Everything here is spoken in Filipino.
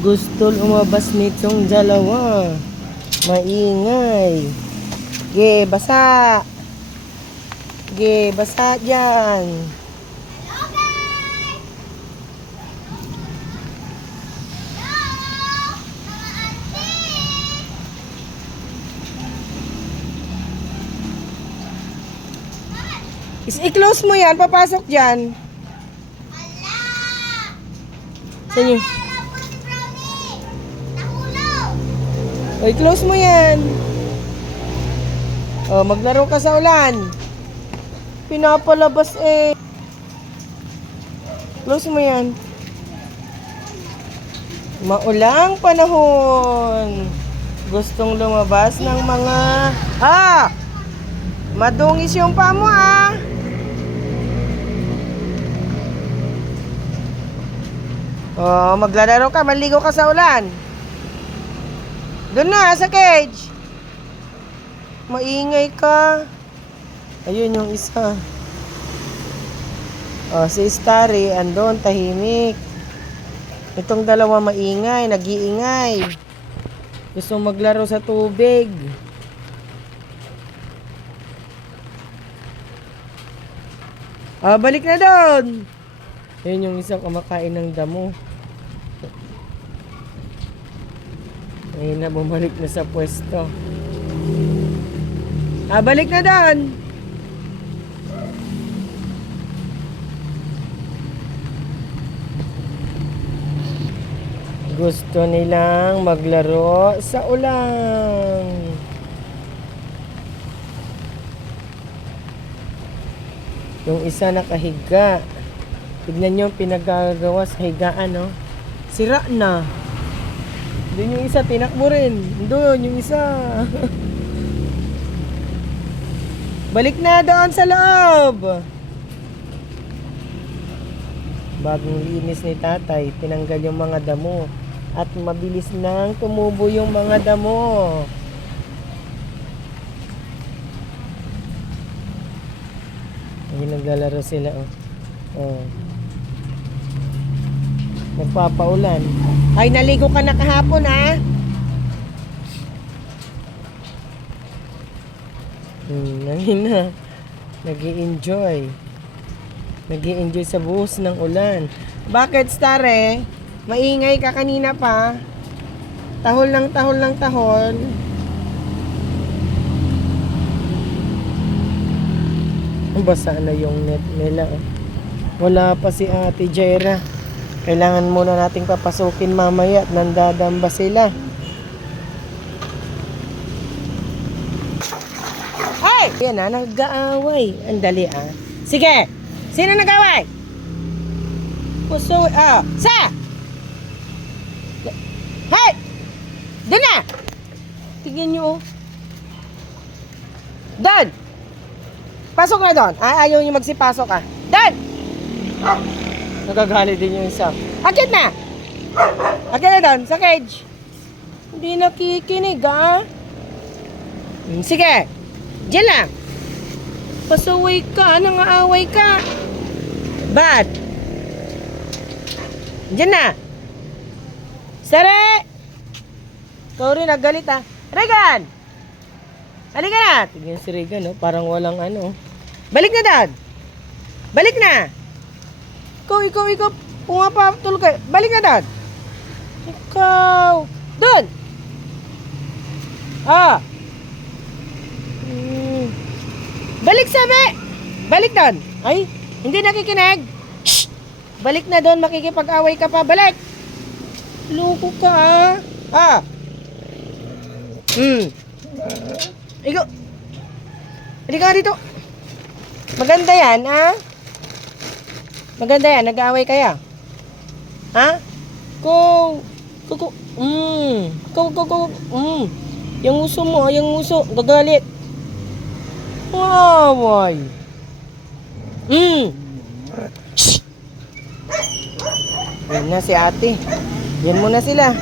Gusto lumabas nitong dalawa. Maingay. Ge, basa. Ge, basa dyan. I-close mo yan, papasok dyan. Saan yun? O, i-close mo yan. O, maglaro ka sa ulan. Pinapalabas eh. Close mo yan. Maulang panahon. Gustong lumabas ng mga... Madungis yung paa mo maglalaro ka, maligo ka sa ulan. Doon na, sa cage. Maingay ka. Ayun yung isa. Si Starry, andon, tahimik. Itong dalawa maingay, nag-iingay. Gusto maglaro sa tubig. Balik na doon. Ayun yung isang kumakain ng damo. Ayun na, bumalik na sa pwesto. Balik na doon. Gusto nilang maglaro sa ulan. Yung isa nakahiga. Tignan nyo yung pinagagawa sa higaan, no? Sira na. Doon yung isa, tinakbo rin. Doon yung isa. Balik na doon sa loob. Bagong linis ni tatay, tinanggal yung mga damo. At mabilis nang tumubo yung mga damo. Ayun, naglalaro sila, Nagpapaulan. Ay, naligo ka na kahapon, na. Nag-i-enjoy. Nag-i-enjoy sa buhos ng ulan. Bakit, Starry? Maingay ka kanina pa. Tahol ng tahol. Basa na yung net nila. Wala pa si Ate Jaira. Kailangan muna nating papasukin mamaya at nandadamba sila. Hey! Yan nag-aaway. Andali Sige! Sino nag-aaway? Puso, sa! Hey! Doon na! Tignan nyo, Doon! Pasok na doon. Ayaw nyo magsipasok, Doon! Nagagalit din yung isa. Akit na! Akit na doon, sa cage. Hindi nakikinig, Sige. Diyan lang. Pasaway ka, nangaaway ka. Ba't? Diyan na. Sare! Ikaw rin nagalit, Regan! Halika na. Tignan si Regan, parang walang Balik na doon. Balik na. Ikaw. Pumapatulog ka. Balik na doon. Ikaw. Doon. Balik sabi. Balik doon. Ay, hindi nakikinig. Shh. Balik na doon. Makikipag-away ka pa. Balik. Loko ka, Ikaw. Halika dito. Maganda yan, Maganda yan. Nag-aaway kaya? Go. Yung uso mo, gagalit. Away. Shh. Yan na si ate. Yan muna sila.